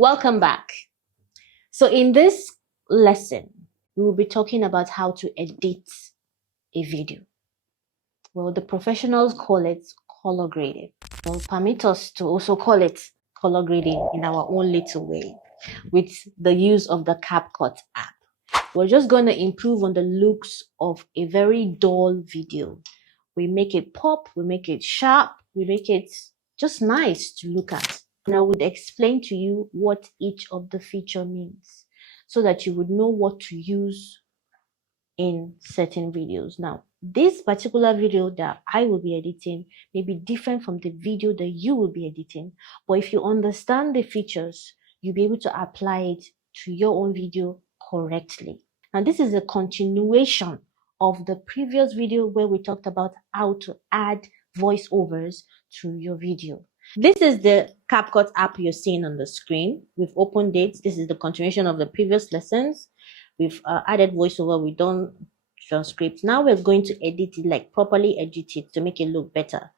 Welcome back. So in this lesson, we will be talking about how to edit a video. Well, the professionals call it color grading. Well, permit us to also call it color grading in our own little way with the use of the Capcut app. We're just going to improve on the looks of a very dull video. We make it pop, we make it sharp, we make it just nice to look at. And I would explain to you what each of the feature means so that you would know what to use in certain videos. Now, this particular video that I will be editing may be different from the video that you will be editing. But if you understand the features, you'll be able to apply it to your own video correctly. And this is a continuation of the previous video where we talked about how to add voiceovers to your video. This is the Capcut app you're seeing on the screen. We've opened it. This is the continuation of the previous lessons. We've added voiceover. We've done transcripts. Now we're going to edit it, like properly edit it to make it look better.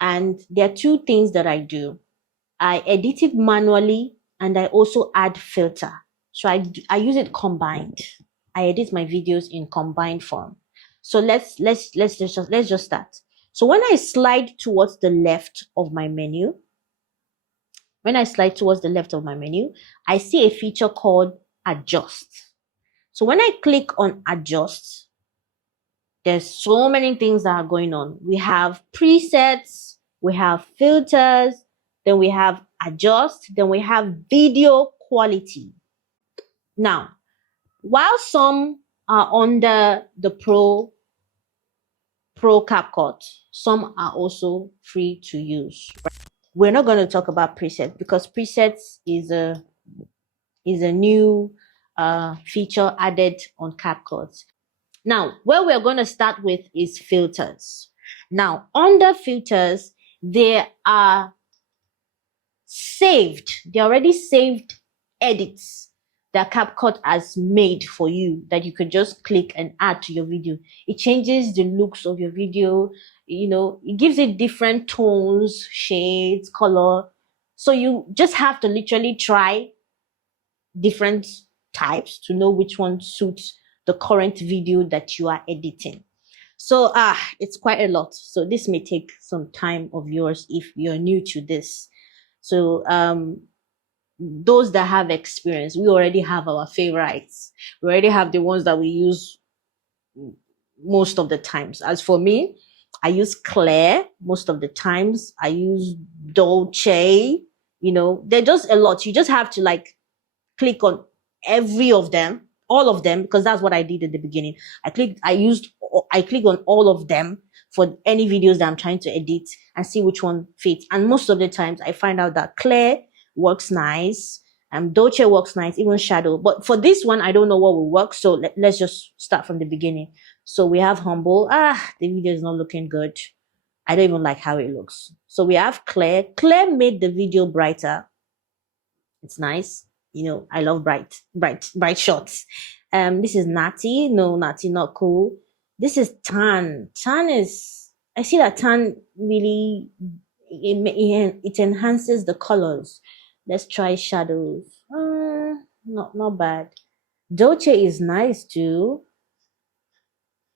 And there are two things that I do. I edit it manually and I also add filter. So I use it combined. I edit my videos in combined form. So let's just start. So when I slide towards the left of my menu, I see a feature called adjust. So when I click on adjust, there's so many things that are going on. We have presets, we have filters, then we have adjust, then we have video quality. Now, while some are under the Pro Capcut, some are also free to use. We're not going to talk about presets because presets is a new feature added on Capcut. Now, where we're going to start with is filters. Now, under filters, there are already saved edits that Capcut has made for you that you could just click and add to your video. It changes the looks of your video. It gives it different tones, shades, color. So you just have to literally try different types to know which one suits the current video that you are editing. So it's quite a lot. So this may take some time of yours if you're new to this. So those that have experience, we already have our favorites. We already have the ones that we use most of the times. As for me, I use Claire most of the times. I use Dolce. They're just a lot. You just have to click on all of them, because that's what I did at the beginning. I clicked on all of them for any videos that I'm trying to edit and see which one fits. And most of the times I find out that Claire works nice, Dolce works nice, even Shadow. But for this one, I don't know what will work. So let's just start from the beginning. So we have Humble. The video is not looking good. I don't even like how it looks. So we have Claire. Claire made the video brighter. It's nice. I love bright shots. This is Natty. No, Natty, not cool. This is Tan. I see that Tan really, it enhances the colors. Let's try shadows. Not bad. Dolce is nice too.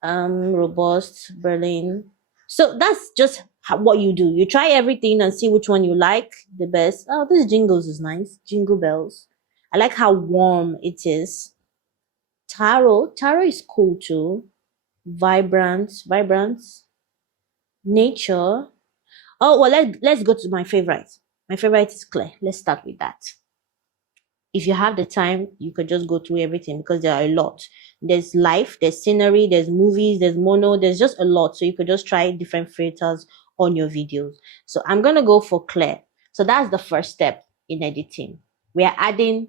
Robust, Berlin. So that's just what you do. You try everything and see which one you like the best. Oh, this Jingles is nice. Jingle bells. I like how warm it is. Taro is cool too. Vibrant. Nature. Oh, well, let's go to my favorite. My favorite is Claire. Let's start with that. If you have the time, you could just go through everything because there are a lot. There's life, there's scenery, there's movies, there's mono, there's just a lot. So you could just try different filters on your videos. So I'm going to go for Claire. So that's the first step in editing. We are adding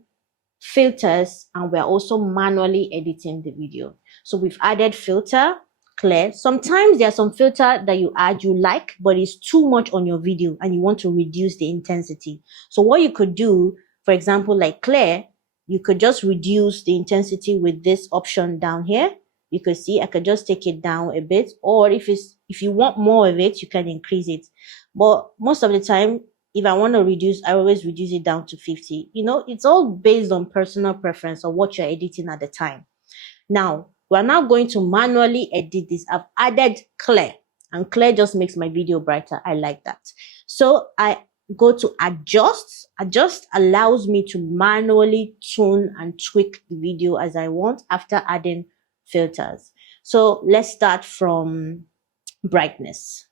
filters and we're also manually editing the video. So we've added filter, Claire. Sometimes there's some filter that you add you like, but it's too much on your video and you want to reduce the intensity. So what you could do, for example, like Claire, you could just reduce the intensity with this option down here. You could see I could just take it down a bit, or if you want more of it, you can increase it. But most of the time, if I want to reduce, I always reduce it down to 50. You know, it's all based on personal preference or what you're editing at the time. Now, we're now going to manually edit this. I've added clear, and clear just makes my video brighter. I like that. So I go to adjust. Adjust allows me to manually tune and tweak the video as I want after adding filters. So let's start from brightness.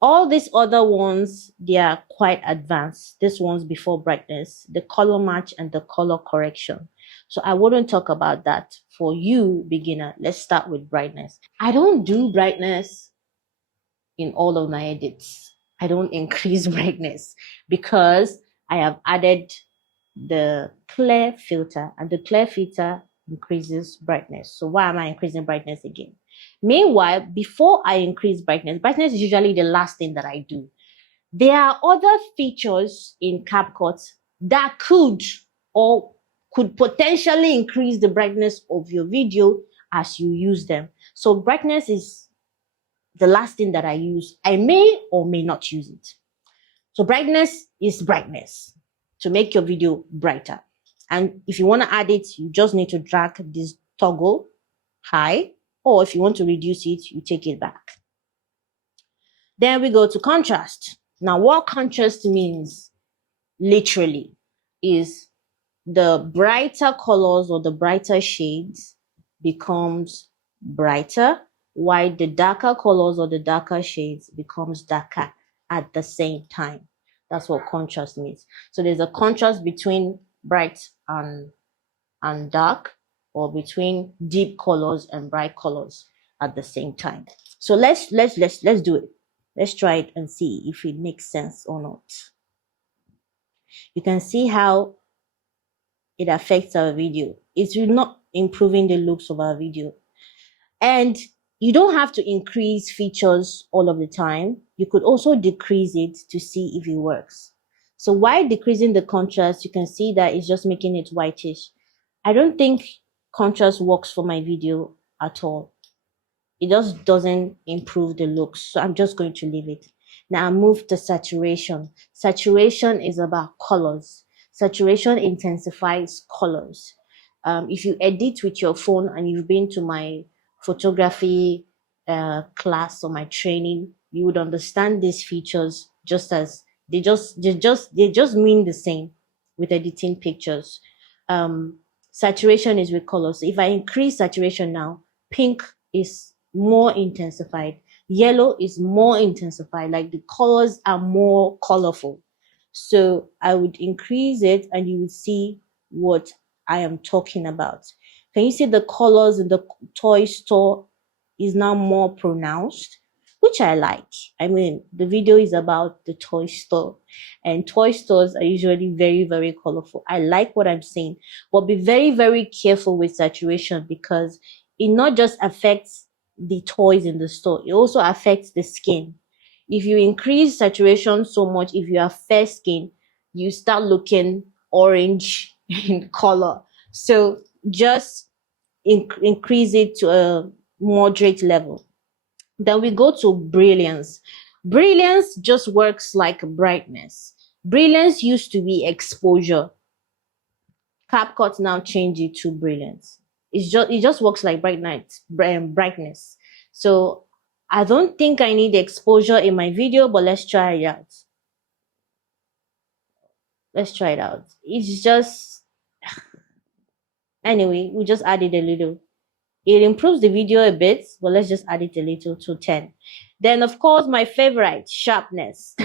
All these other ones, they are quite advanced. This one's before brightness, the color match and the color correction. So I wouldn't talk about that. For you, beginner, let's start with brightness. I don't do brightness in all of my edits. I don't increase brightness because I have added the clear filter, and the clear filter increases brightness. So why am I increasing brightness again? Meanwhile, before I increase brightness, brightness is usually the last thing that I do. There are other features in Capcut that could potentially increase the brightness of your video as you use them. So brightness is the last thing that I use. I may or may not use it. So brightness is brightness to make your video brighter. And if you want to add it, you just need to drag this toggle high, or if you want to reduce it, you take it back. Then we go to contrast. Now, what contrast means literally is the brighter colors or the brighter shades becomes brighter, while the darker colors or the darker shades becomes darker at the same time. That's what contrast means. So there's a contrast between bright and dark, or between deep colors and bright colors at the same time. So let's do it. Let's try it and see if it makes sense or not. You can see how it affects our video. It's not improving the looks of our video. And you don't have to increase features all of the time. You could also decrease it to see if it works. So while decreasing the contrast, you can see that it's just making it whitish. I don't think contrast works for my video at all. It just doesn't improve the looks. So I'm just going to leave it. Now I move to saturation. Saturation is about colors. Saturation intensifies colors. If you edit with your phone and you've been to my photography class or my training, you would understand these features just as they just mean the same with editing pictures. Saturation is with colors. So if I increase saturation now, pink is more intensified, yellow is more intensified, like the colors are more colorful. So I would increase it and you would see what I am talking about. Can you see the colors in the toy store is now more pronounced, which I like. I mean, the video is about the toy store, and toy stores are usually very, very colorful. I like what I'm saying, but be very, very careful with saturation because it not just affects the toys in the store, it also affects the skin. If you increase saturation so much, if you have fair skin, you start looking orange in color. So just increase it to a moderate level. Then we go to brilliance. Brilliance just works like brightness. Brilliance used to be exposure. Capcut now changed it to brilliance. It just works like brightness. So I don't think I need exposure in my video, but let's try it out. Let's try it out. It's just, anyway, we just added a little. It improves the video a bit, but let's just add it a little to 10. Then, of course, my favorite, sharpness.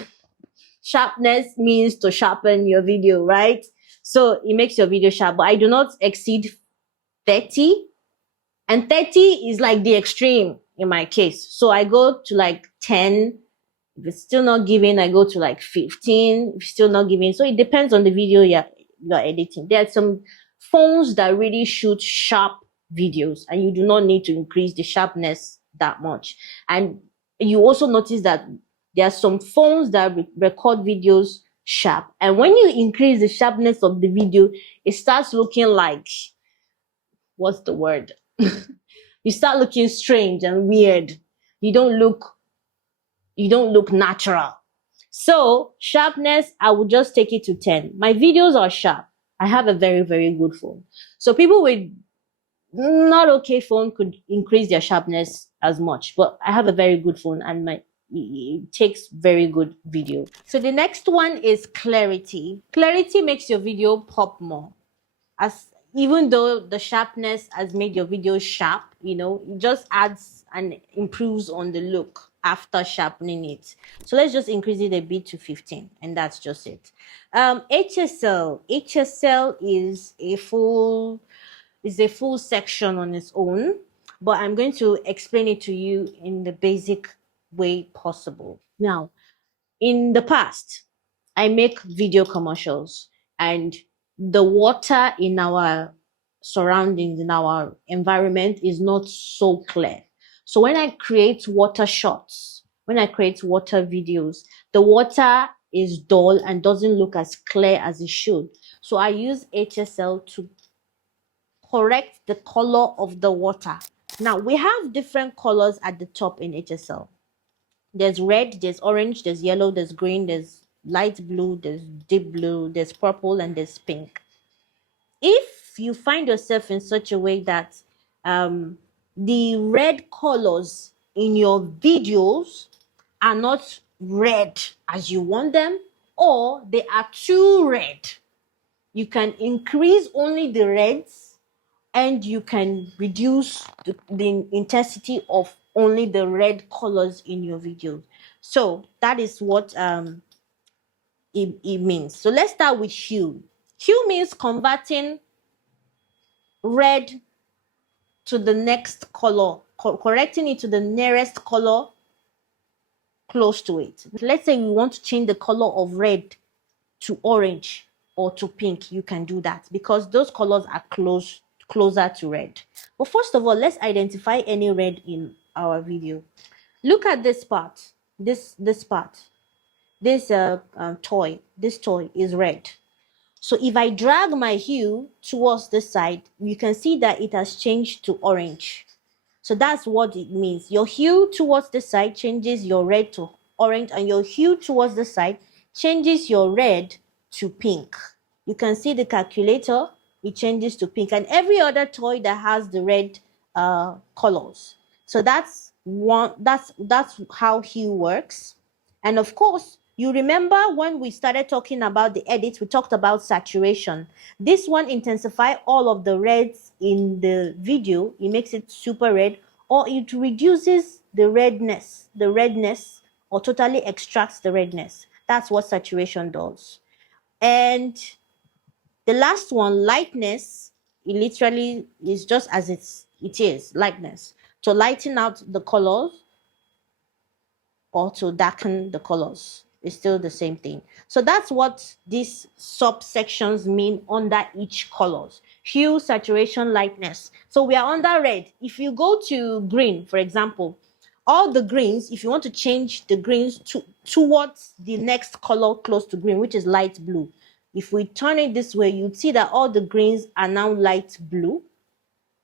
Sharpness means to sharpen your video, right? So it makes your video sharp, but I do not exceed 30. And 30 is like the extreme in my case. So I go to like 10. If it's still not giving, I go to like 15. If it's still not giving. So it depends on the video you're editing. There are some phones that really shoot sharp videos, and you do not need to increase the sharpness that much. And you also notice that there are some phones that record videos sharp, and when you increase the sharpness of the video, it starts looking like, what's the word? You start looking strange and weird. You don't look natural. So sharpness, I would just take it to 10. My videos are sharp. I have a very, very good phone. So people with not okay phone could increase their sharpness as much, but I have a very good phone and my it takes very good video. So the next one is clarity. Clarity makes your video pop more. As even though the sharpness has made your video sharp, it just adds and improves on the look after sharpening it. So let's just increase it a bit to 15, and that's just it. HSL is a full section on its own, but I'm going to explain it to you in the basic way possible. Now, in the past, I make video commercials, and the water in our surroundings, in our environment, is not so clear. So when I create water shots, when I create water videos, the water is dull and doesn't look as clear as it should. So I use HSL to correct the color of the water. Now we have different colors at the top in HSL. There's red, there's orange, there's yellow, there's green, there's light blue, there's deep blue, there's purple, and there's pink. If you find yourself in such a way that the red colors in your videos are not red as you want them, or they are too red, you can increase only the reds and you can reduce the intensity of only the red colors in your video. So that is what it means. So let's start with hue. Hue means converting red to the next color, correcting it to the nearest color close to it. Let's say we want to change the color of red to orange or to pink. You can do that because those colors are closer to red. But first of all, let's identify any red in our video. Look at this part. This part. This toy. This toy is red. So if I drag my hue towards this side, you can see that it has changed to orange. So that's what it means. Your hue towards the side changes your red to orange, and your hue towards the side changes your red to pink. You can see the calculator, it changes to pink, and every other toy that has the red colors. So that's how hue works. And of course, you remember when we started talking about the edits, we talked about saturation. This one intensifies all of the reds in the video. It makes it super red, or it reduces the redness, or totally extracts the redness. That's what saturation does. And the last one, lightness, it literally is just as it is, lightness. To lighten out the colors or to darken the colors. It's still the same thing. So that's what these subsections mean under each colors. Hue, saturation, lightness. So we are under red. If you go to green, for example, all the greens, if you want to change the greens towards the next color close to green, which is light blue, if we turn it this way, you'd see that all the greens are now light blue,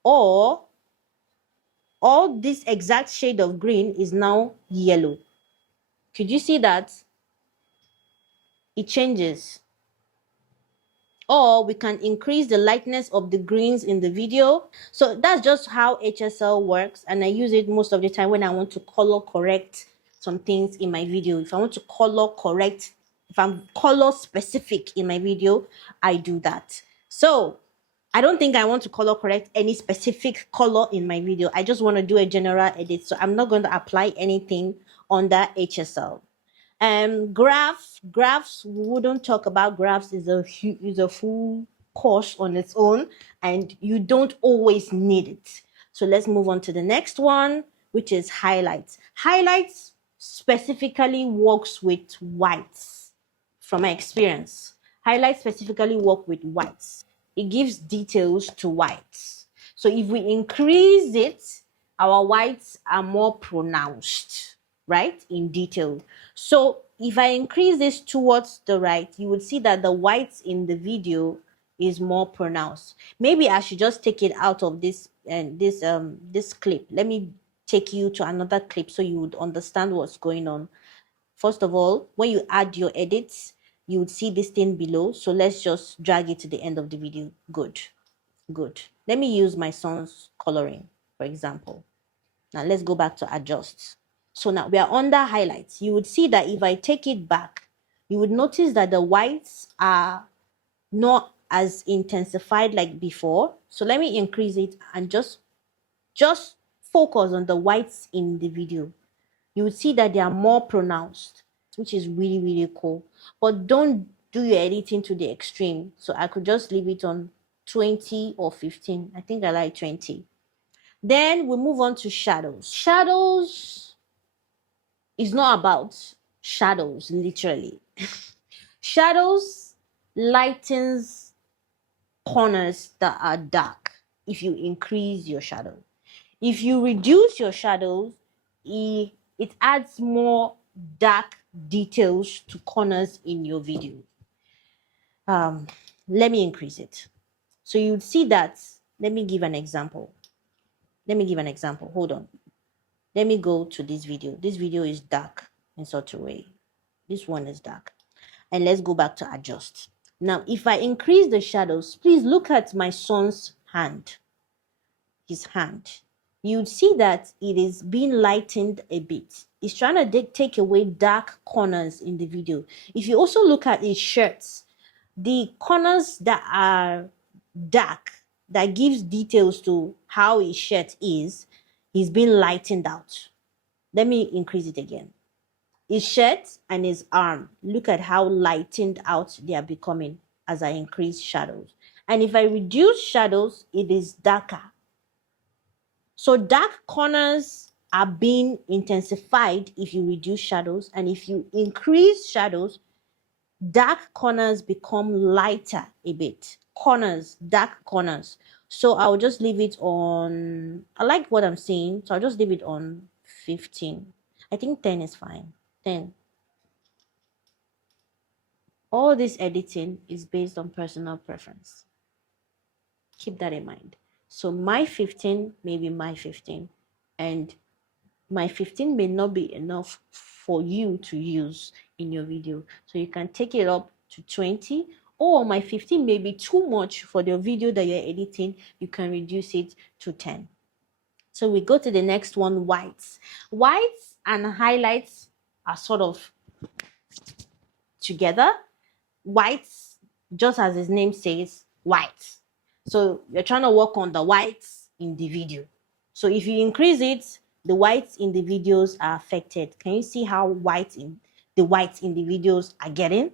or all this exact shade of green is now yellow. Could you see that? It changes. Or we can increase the lightness of the greens in the video. So that's just how HSL works, and I use it most of the time when I want to color correct some things in my video. If I want to color correct, if I'm color specific in my video, I do that. So I don't think I want to color correct any specific color in my video. I just want to do a general edit, so I'm not going to apply anything under HSL. Graphs, we wouldn't talk about graphs. Is a full course on its own, and you don't always need it. So let's move on to the next one, which is highlights. Highlights specifically works with whites. From my experience, highlights specifically work with whites. It gives details to whites. So if we increase it, our whites are more pronounced, right, in detail. So if I increase this towards the right, you would see that the whites in the video is more pronounced. Maybe I should just take it out of this clip. Let me take you to another clip so you would understand what's going on. First of all, when you add your edits, you would see this thing below. So let's just drag it to the end of the video. Good. Let me use my son's coloring, for example. Now let's go back to adjust. So now we are under highlights. You would see that if I take it back, you would notice that the whites are not as intensified like before. So let me increase it and just focus on the whites in the video. You would see that they are more pronounced, which is really cool. But don't do your editing to the extreme. So I could just leave it on 20 or 15. I think I like 20. Then we move on to shadows. Shadows is not about shadows, literally. Shadows lightens corners that are dark if you increase your shadow. If you reduce your shadows, it adds more dark details to corners in your video. Let me increase it. So you would see that. Let me give an example. Hold on. Let me go to this video. This video is dark in such a way. This one is dark. And let's go back to adjust. Now, if I increase the shadows, please look at my son's hand. His hand. You'd see that it is being lightened a bit. It's trying to take away dark corners in the video. If you also look at his shirts, the corners that are dark, that gives details to how his shirt is, he's been lightened out. Let me increase it again. His shirt and his arm, look at how lightened out they are becoming as I increase shadows. And if I reduce shadows, it is darker. So dark corners are being intensified if you reduce shadows, and if you increase shadows, dark corners become lighter a bit. Dark corners. So I'll just leave it on, I like what I'm seeing, so I'll just leave it on 15. I think 10 is fine. 10. All this editing is based on personal preference. Keep that in mind. So my 15 may be my 15, and my 15 may not be enough for you to use in your video. So you can take it up to 20, or my 15 may be too much for the video that you're editing. You can reduce it to 10. So we go to the next one, whites. Whites and highlights are sort of together. Whites, just as his name says, whites. So you're trying to work on the whites in the video. So if you increase it, the whites in the videos are affected. Can you see how the whites in the videos are getting?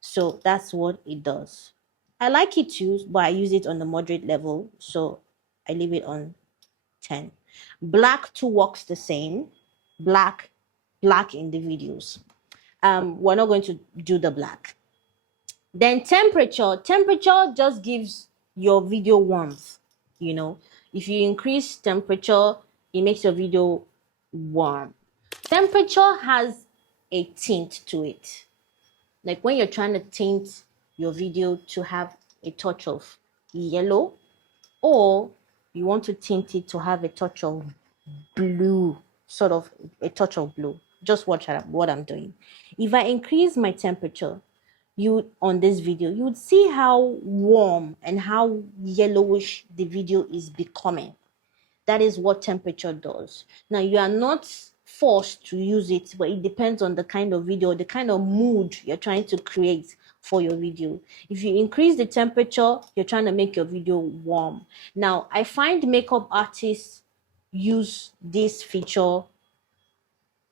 So that's what it does. I like it too, but I use it on the moderate level, so I leave it on 10. Black too works the same. Black in the videos. We're not going to do the black. Then temperature just gives your video warmth. You know, if you increase temperature, it makes your video warm. Temperature has a tint to it. Like when you're trying to tint your video to have a touch of yellow, or you want to tint it to have a touch of blue, sort of a touch of blue. Just watch what I'm doing. If I increase my temperature, on this video, you would see how warm and how yellowish the video is becoming. That is what temperature does. Now, you are not forced to use it, but it depends on the kind of video, the kind of mood you're trying to create for your video. If you increase the temperature, you're trying to make your video warm. Now, I find makeup artists use this feature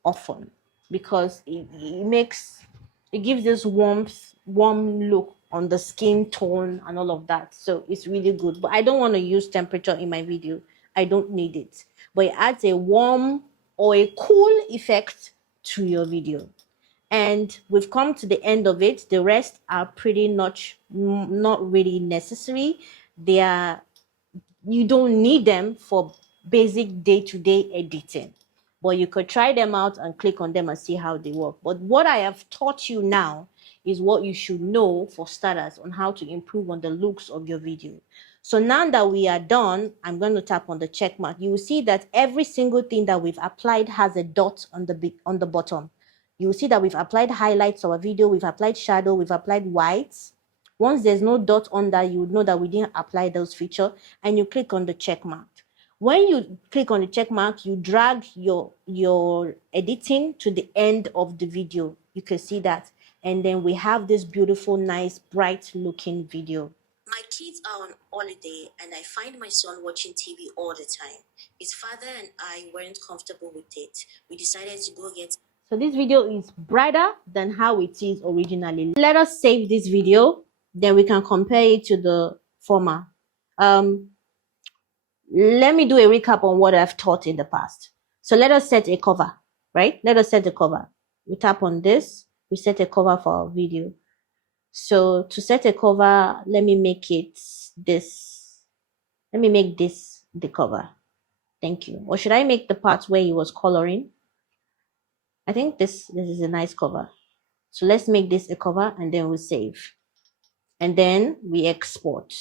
often because it gives this warm look on the skin tone and all of that. So it's really good. But I don't want to use temperature in my video. I don't need it. But it adds a warm or a cool effect to your video. And we've come to the end of it. The rest are pretty much not really necessary. You don't need them for basic day-to-day editing. But you could try them out and click on them and see how they work. But what I have taught you now is what you should know for starters on how to improve on the looks of your video. So now that we are done, I'm going to tap on the check mark. You will see that every single thing that we've applied has a dot on the bottom. you'll see that we've applied highlights to our video, we've applied shadow, we've applied whites. Once there's no dot under, you would know that we didn't apply those features, and you click on the check mark. When you click on the check mark, you drag your editing to the end of the video. You can see that. And then we have this beautiful, nice, bright looking video. My kids are on holiday and I find my son watching TV all the time. His father and I weren't comfortable with it. We decided to go get... So this video is brighter than how it is originally. Let us save this video, then we can compare it to the former. Let me do a recap on what I've taught in the past. So let us set a cover, right? Let us set a cover. We tap on this, we set a cover for our video. So to set a cover, let me make it this. Let me make this the cover. Thank you. Or should I make the part where he was coloring? I think this is a nice cover. So let's make this a cover and then we'll save. And then we export.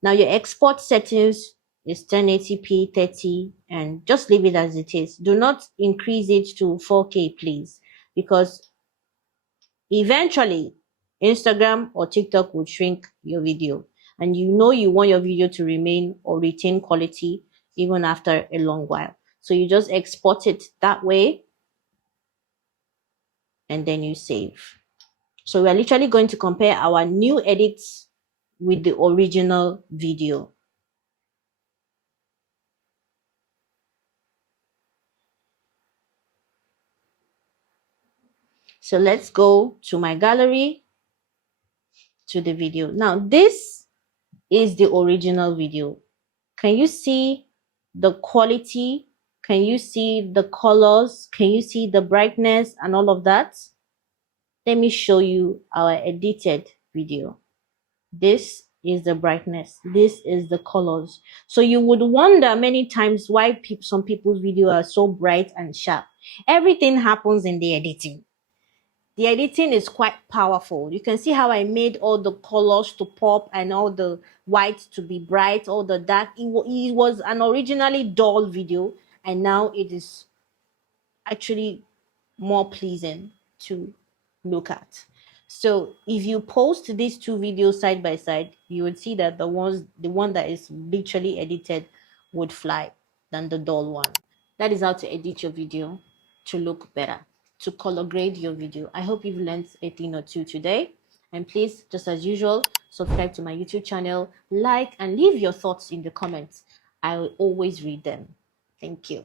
Now your export settings is 1080p, 30, and just leave it as it is. Do not increase it to 4K, please, because eventually Instagram or TikTok will shrink your video, and you know you want your video to remain or retain quality even after a long while. So you just export it that way and then you save. So we are literally going to compare our new edits with the original video. So let's go to my gallery, to the video. Now this is the original video. Can you see the quality? Can you see the colors? Can you see the brightness and all of that? Let me show you our edited video. This is the brightness. This is the colors. So you would wonder many times why some people's videos are so bright and sharp. Everything happens in the editing. The editing is quite powerful. You can see how I made all the colors to pop and all the white to be bright, all the dark. It was an originally dull video, and now it is actually more pleasing to look at. So if you post these two videos side by side, you would see that the one that is literally edited would fly than the dull one. That is how to edit your video to look better, to color grade your video. I hope you've learned a thing or two today. And please, just as usual, subscribe to my YouTube channel, like, and leave your thoughts in the comments. I will always read them. Thank you.